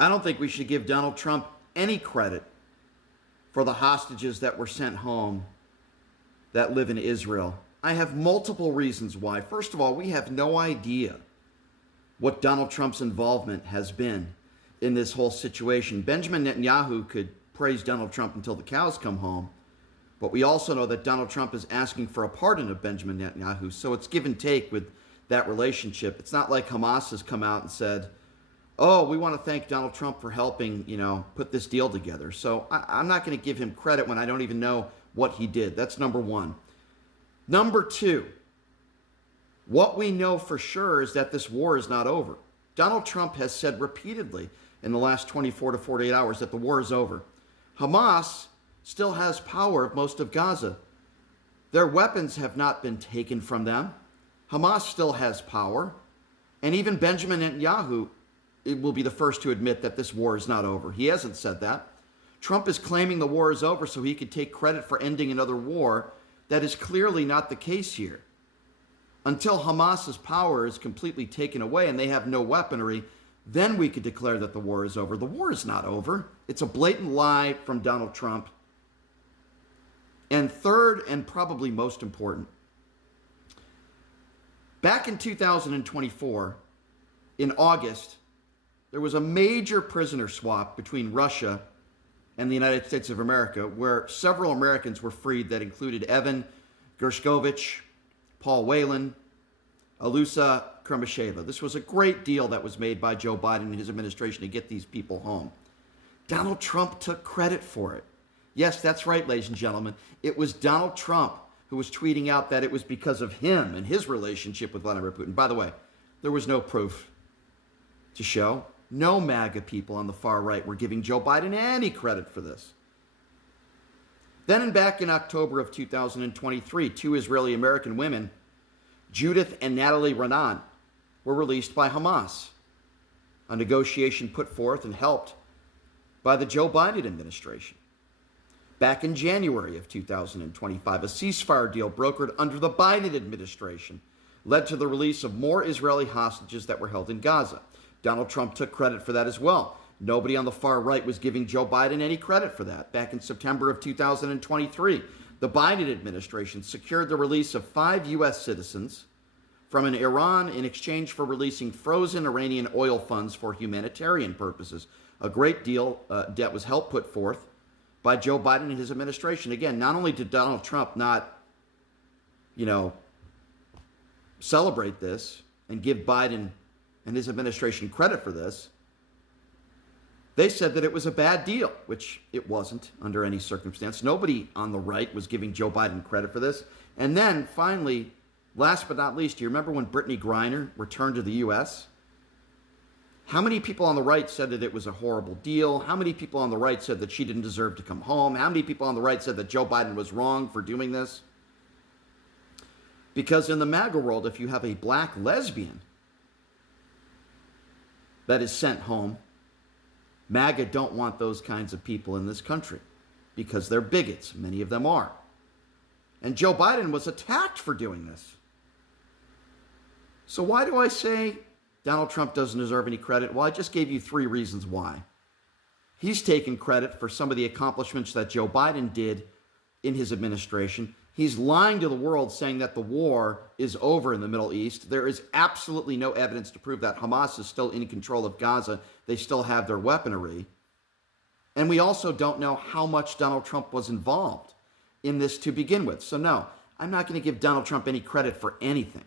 I don't think we should give Donald Trump any credit for the hostages that were sent home that live in Israel. I have multiple reasons why. First of all, we have no idea what Donald Trump's involvement has been in this whole situation. Benjamin Netanyahu could praise Donald Trump until the cows come home, but we also know that Donald Trump is asking for a pardon of Benjamin Netanyahu, so it's give and take with that relationship. It's not like Hamas has come out and said, oh, we want to thank Donald Trump for helping, put this deal together. So I'm not going to give him credit when I don't even know what he did. That's number one. Number two, what we know for sure is that this war is not over. Donald Trump has said repeatedly in the last 24 to 48 hours that the war is over. Hamas still has power of most of Gaza. Their weapons have not been taken from them. Hamas still has power. And even Benjamin Netanyahu will be the first to admit that this war is not over. He hasn't said that. Trump is claiming the war is over so he could take credit for ending another war. That is clearly not the case here. Until Hamas's power is completely taken away and they have no weaponry, then we could declare that the war is over. The war is not over. It's a blatant lie from Donald Trump. And third, and probably most important, back in 2024, in August, there was a major prisoner swap between Russia and the United States of America, where several Americans were freed that included Evan Gershkovich, Paul Whelan, Alusa Kremasheva. This was a great deal that was made by Joe Biden and his administration to get these people home. Donald Trump took credit for it. Yes, that's right, ladies and gentlemen. It was Donald Trump who was tweeting out that it was because of him and his relationship with Vladimir Putin. By the way, there was no proof to show. No MAGA people on the far right were giving Joe Biden any credit for this. Then back in October of 2023, two Israeli American women, Judith and Natalie Renan, were released by Hamas, a negotiation put forth and helped by the Joe Biden administration. Back in January of 2025, a ceasefire deal brokered under the Biden administration led to the release of more Israeli hostages that were held in Gaza. Donald Trump took credit for that as well. Nobody on the far right was giving Joe Biden any credit for that. Back in September of 2023, the Biden administration secured the release of 5 U.S. citizens from Iran in exchange for releasing frozen Iranian oil funds for humanitarian purposes. A great deal that was helped put forth by Joe Biden and his administration. Again, not only did Donald Trump not, celebrate this and give Biden and his administration credit for this, they said that it was a bad deal, which it wasn't under any circumstance. Nobody on the right was giving Joe Biden credit for this. And then finally, last but not least, do you remember when Brittany Griner returned to the U.S.? How many people on the right said that it was a horrible deal? How many people on the right said that she didn't deserve to come home? How many people on the right said that Joe Biden was wrong for doing this? Because in the MAGA world, if you have a black lesbian that is sent home, MAGA don't want those kinds of people in this country because they're bigots. Many of them are. And Joe Biden was attacked for doing this. So why do I say Donald Trump doesn't deserve any credit? Well, I just gave you 3 reasons why. He's taken credit for some of the accomplishments that Joe Biden did in his administration. He's lying to the world saying that the war is over in the Middle East. There is absolutely no evidence to prove that. Hamas is still in control of Gaza. They still have their weaponry. And we also don't know how much Donald Trump was involved in this to begin with. So no, I'm not going to give Donald Trump any credit for anything.